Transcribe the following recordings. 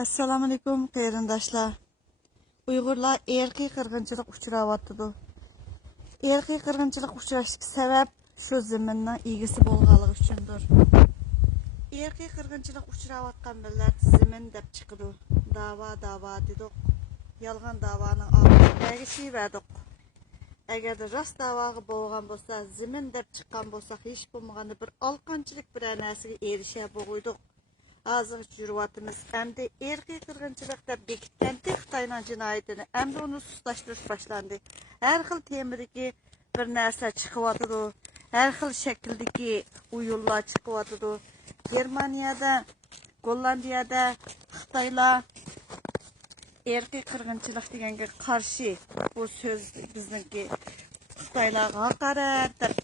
Assalamu alaikum qarindoshlar. Uyg'urlar erkiy qirg'inchilik uchrayotdi. Erkiy qirg'inchilik uchrashiga sabab shu zaminning egisi bo'lganligi uchundir. Erkiy qirg'inchilik uchrayotgan millat zamin deb chiqdi. Da'vo dedik. Yolg'on da'voning oqibatini berdik. Agar rost da'voga bo'lgan bo'lsa, zamin deb chiqqan bo'lsa, hech bo'lmaganda bir alqanchilik bir narsaga erisha bo'ldik. Hazır jurvatımız əmdi erki qırğınçılıq da bekitkendi Xitayның cinayetini əmdi onu suslaşdırış başlandı. Hər xil temidiki bir нәрsə çıxıvatıdı. Hər xil şəkildeki uyullar çıxıvatıdı. Germaniyada, Gollandiyada Xitaylar erki qırğınçılıq degenge qarşı bu söz bizdeki Xitaylarga haqarat deb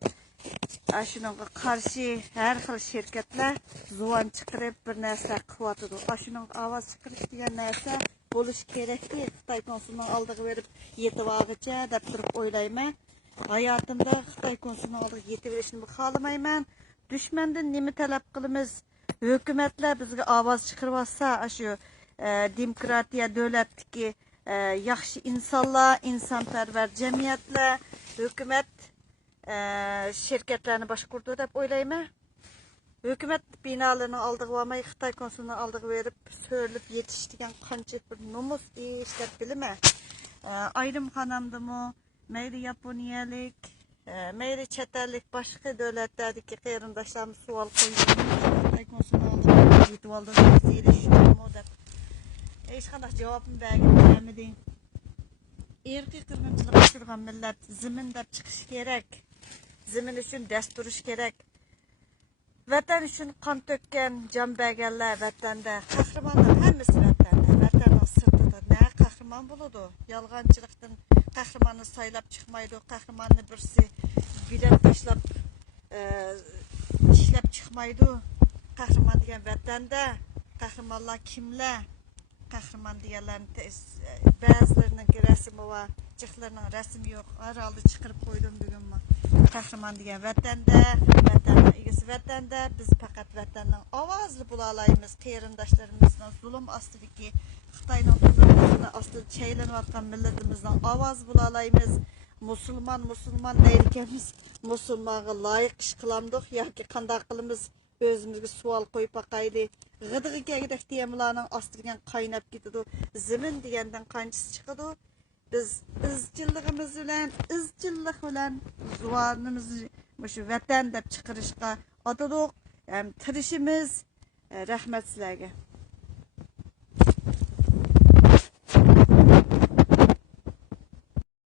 Aşınınğa qarşı hər xil şirketlər zuvan çıxırıb bir нәрsə qıvatıdı. Aşının avaz çıxırıb degan нәрsə buluş kerekki. Xitay konsulunun aldığı verib yetib ağıca deb turib oylayman. Hayatımda Xitay konsulunun aldığı yetib verishini xalamayman. Düşməndən nima talab qilamiz? Hökumətlər bizga avaz çıxırıbsa, aşı demokratiya dövlətdəki yaxşı insanlar, insanpərvər cəmiyyətlər, hökumət şirketlerini başkurdu deb oylayman. Hükümet binalarının aldığı varmay, Xitay konsulunun aldığı verip söylüp yetiştiren qancha bir nomus iş deb bilmem. Ayrım xanamdımı, meyli Yaponiyalik, meyli çetellik başka devletlerdeki qarindoshlarimiz sual qo'ydi. Xitay konsulunun aldığı yetib oldi, erishishmi deb. Hech qanday javobim bermeding. Erkiy qirg'inchilik uchirgan millat zimin deb chiqish kerak. Zimin üçün dest duruş gerek. Vatan üçün kan tökken, can bergenler vatanda. Kahramanlar hemisi vatanda. Vatanın sırtıda ne kahraman buludu? Yalgancılıktan kahramanı saylap çıkmaydı. Kahramanı birisi bilet taşlap işlep çıkmaydı. Kahraman diyen vatanda. Kahramanlar kimler? Kahraman diyenlerin bazılarının resmi var. Çıklarının resmi yok. Aralı çıkarıp koydum bugün mü? Kahraman diyen vatanda, vatanın egisi vatanda, biz fakat vatanın avazlı bulalayımız, qarindoshlarımızdan zulüm astidagi Xitayning zulmini astida chaylanayotgan millatimizdan avaz bulalayımız. Musulman deyirkemiz, musulmonga loyiq ish qilamdiq yoki qanday qilamiz o'zimizga savol qo'yib baqayli. G'idig'i kelgidek temalarning ostidan qaynab ketadi. Zimin degandan qanchasi chiqadi? Biz izchillik bilan zuvanimizni shu vatan deb chiqarishga otadiq. Tirishimiz. Rahmat sizlarga.